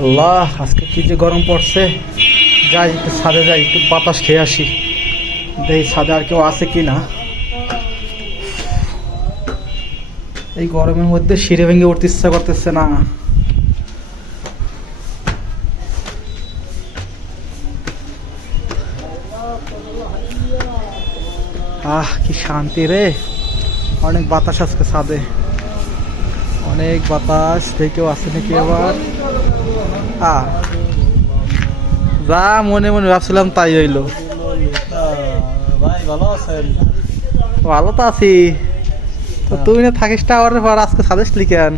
আল্লাহ, আজকে কি যে গরম পড়ছে। যাই একটু ছাদে, যাই একটু বাতাস খেয়ে আসি। দেখি ছাদে আর কেউ আছে কি না। এই গরমের মধ্যে সিঁড়ি ভেঙে উঠতে ইচ্ছা করতেছে না। কি শান্তি রে। অনেক বাতাস আজকে ছাদে, অনেক বাতাস। কেউ আছে নাকি আবার? যা মনে মনে ভাবছিলাম তাই হইলো। ভাই ভালো আছেন? ভালো তো আছি। তো তুই না থাকিস টাওয়ারের পর, আজকে ছাদে আসলি কেন?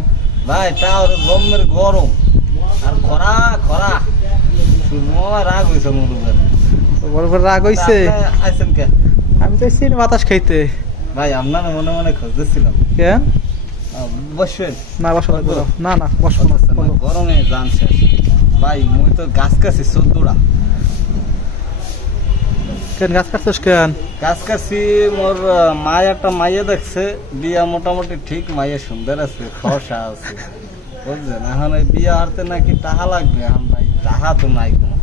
ভাই টাওয়ারে জমের গরম আর খরা খরা রাগ হয়েছে মোর উপর। বড় বড় রাগ হইছে। আইছেন কে? আমি তো এসেছি বাতাস খাইতে। ভাই আপনার মনে মনে খুঁজতেছিলাম। কেন? বসবেন না বসো না, না বসো না। গরমে জান শেষ। ভাই মুই তো গাছ কাছি 14টা। কেন গাছ কাটছিস কেন? গাছ কাছি মোর মায় একটা মাইয়া দেখছে, বিয়া মোটামুটি ঠিক, মাইয়া সুন্দর আছে, ফর্সা আছে, বুঝছেন? এখন ওই বিয়া হারতে নাকি টাকা লাগবে। এখন ভাই টাকা তো নাই কোনো।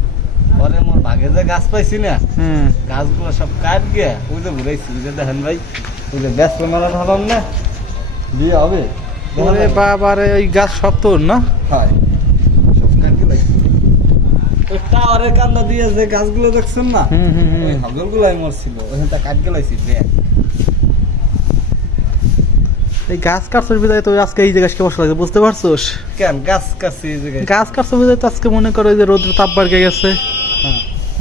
পরে মোর ভাগে যে গাছ পাইছি না, গাছগুলো সব কাট গিয়া ওই যে ঘুরাইছি। ওই যে দেখেন ভাই, ওই যে ব্যস্ত মেলার হলাম না, বিয়ে হবে। ওরে বাবারে, ওই গাছ সব তোর না? হয়, সব কাট গেলাইছি। ওই টাওয়ারের কান্দা দিয়ে যে গাছগুলো দেখছেন না, ওই হগলগুলাই মরছিল, ওইখানটা কাট গেলাইছি। এই গাছ কাটছিস বিদায় তো আজকে এই জায়গায় বসে লাগে, বুঝতে পারছোস? কেন গাছ কাছি এই জায়গায়? গাছ কাটছো বিদায় তো আজকে মনে করো যে রোদ্র তাপ বাড়ে গেছে।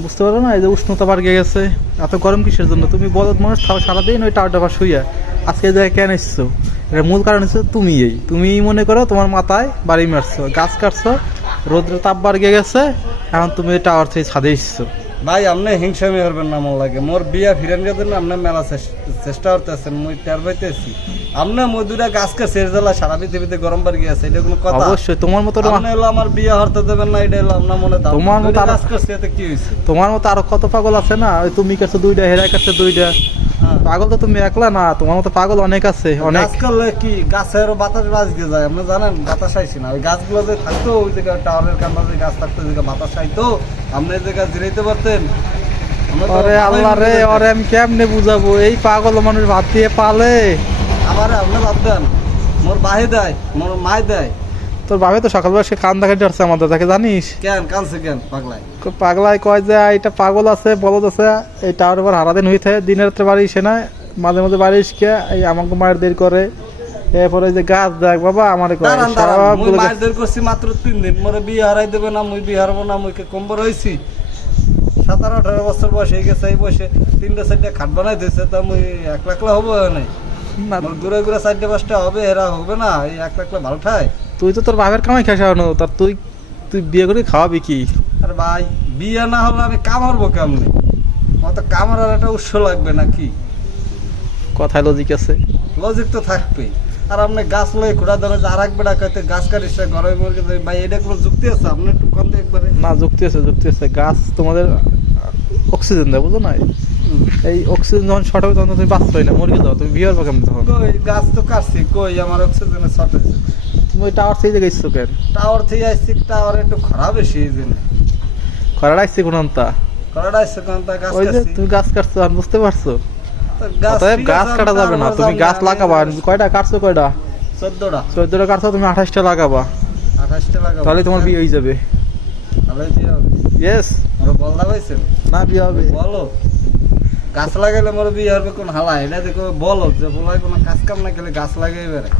বুঝতে পারো না, এই যে উষ্ণতা বাড়ে গেছে। এত গরম কিসের জন্য? তুমি বলদ মানুষ থাও সারাদিন ওই টাওয়ার টাওয়ার শুইয়া, আজকে এই জায়গায় কেন এসছো? এর মূল কারণ হচ্ছে তুমি মনে করো তোমার মাথায় বাড়ি মারছো, গাছ কাটছো, রোদ্র তাপ বাড়ে গেছে, এখন তুমি টাওয়ার থেকে ছাদে এসছো। ভাই আপনি হিংসামি করবেন না, মন লাগে মোর বিয়া ফিরেন গেছেন না, আপনি মেলা চেষ্টা করতেছেন, মুই টের পাইতেছি। আপনি মই দুটা গাছ কে শেষ জ্বালা সারা পৃথিবীতে গরম বাড়ি গেছে, এটা কোনো কথা? অবশ্যই তোমার মতো আপনি হলো আমার বিয়া হরতে দেবেন না, এটা হলো আপনার মনে দাও। তোমার মতো গাছ কাছে এতে কি হইছে? তোমার মতো আরো কত পাগল আছে না? ওই তুমি কাছে দুইটা, হেরা কাছে দুইটা। পাগল তো তুমি একলা না, তোমার মতো পাগল অনেক আছে, অনেক। গাছ করলে কি গাছের বাতাস বাজতে যায়? আপনি জানেন বাতাস আইসি না। ওই গাছগুলো যে থাকতো, ওই জায়গায় টাওয়ারের কান্না যে গাছ থাকতো, যে বাতাস আইতো, আপনি এই জায়গায় জিরাইতে পারতেন। আরে আল্লাহ রে, ওরে আমি কেমনে বুঝাবো? এই পাগল মানুষ ভাত দিয়ে পালে। আমার আপনি বাদ দেন, মোর বাহে দেয়, মোর মায় দেয়। তোর বাবে তো সকালবেলা সে কান দেখাতে আসছে আমাদের, তাকে জানিস? কেন কানছে কেন? পাগলাই পাগলাই কয় যে এটা পাগল আছে, বলদ আছে, এই টাওয়ার উপর হারাদিন হয়ে থাকে, দিনের রাত্রে বাড়ি এসে না, মাঝে মাঝে বাড়ি এসে এই আমাকে মায়ের দেরি করে। এরপরে যে গাছ দেখ বাবা আমার মায়ের দেরি করছি মাত্র 3 দিন, মোরে বিয়ে হারাই দেবে না, মুই বিয়ে হারবো না। মুই কম্বর হয়েছি 17-18 বছর বয়স হয়ে গেছে। এই বয়সে 3টা-4টা খাট বানাই দিয়েছে, তা মুই 1 লাখলা হবো নাই? ঘুরে ঘুরে 4টা-5টা হবে, এরা হবে না? এই 1 লাখলা ভালো ঠায়? তুই তো তোর বাপের কামাই খাস না, তার তুই বিয়ে করে খাওয়াবি কি? আরে ভাই বিয়ে না হলে আমি কাম হারবো কেমনি? আমার তো কামার আর একটা উৎস লাগবে নাকি? কথায় লজিক আছে। লজিক তো থাকবেই। আর আপনি গাছ লয়ে ঘোরা ধরে যে আর এক বেড়া কইতে গাছ কাটিস ঘরে মরে, ভাই এটা কোনো যুক্তি আছে? আপনি একটু কম একবারে। না, যুক্তি আছে, যুক্তি আছে। গাছ তোমাদের অক্সিজেন দেয়, বুঝো না? এই অক্সিজেন যখন শর্ট হবে তখন তুমি বাঁচতে না, মরে যাও। তুমি বিয়ে হবে কেমন তখন? কই গাছ তো কাটছি, কই আমার অক্সিজেনের শর্ট হয়েছে? তুমি ওই টাওয়ার থেকে গেছো কেন? টাওয়ার থেকে আসছি, টাওয়ার একটু খারাপ বেশি এই জন্য। খরাটা আসছে কোন অন্তা? খরাটা আসছে কোন অন্তা? গাছ ওই যে কাটছি। তুমি গাছ কাটছো, আমি বুঝতে পারছো। গাছ কাটা যাবে না, তুমি গাছ লাগাবা। কয়টা কাটছো? কয়টা? 14টা। 14টা কাটছো, তুমি 28টা লাগাবা। 28টা লাগাবো, তাহলে তোমার বিয়ে হয়ে যাবে। তাহলে বিয়ে হবে? ইয়েস। মোর বলদা হইছে না, বিয়ে হবে। বলো গাছ লাগাইলে মোর বিয়ে হবে কোন হালা? এটা দেখো বলো যে বলাই কোনো কাজ কাম না গেলে গাছ লাগাই বেড়ে।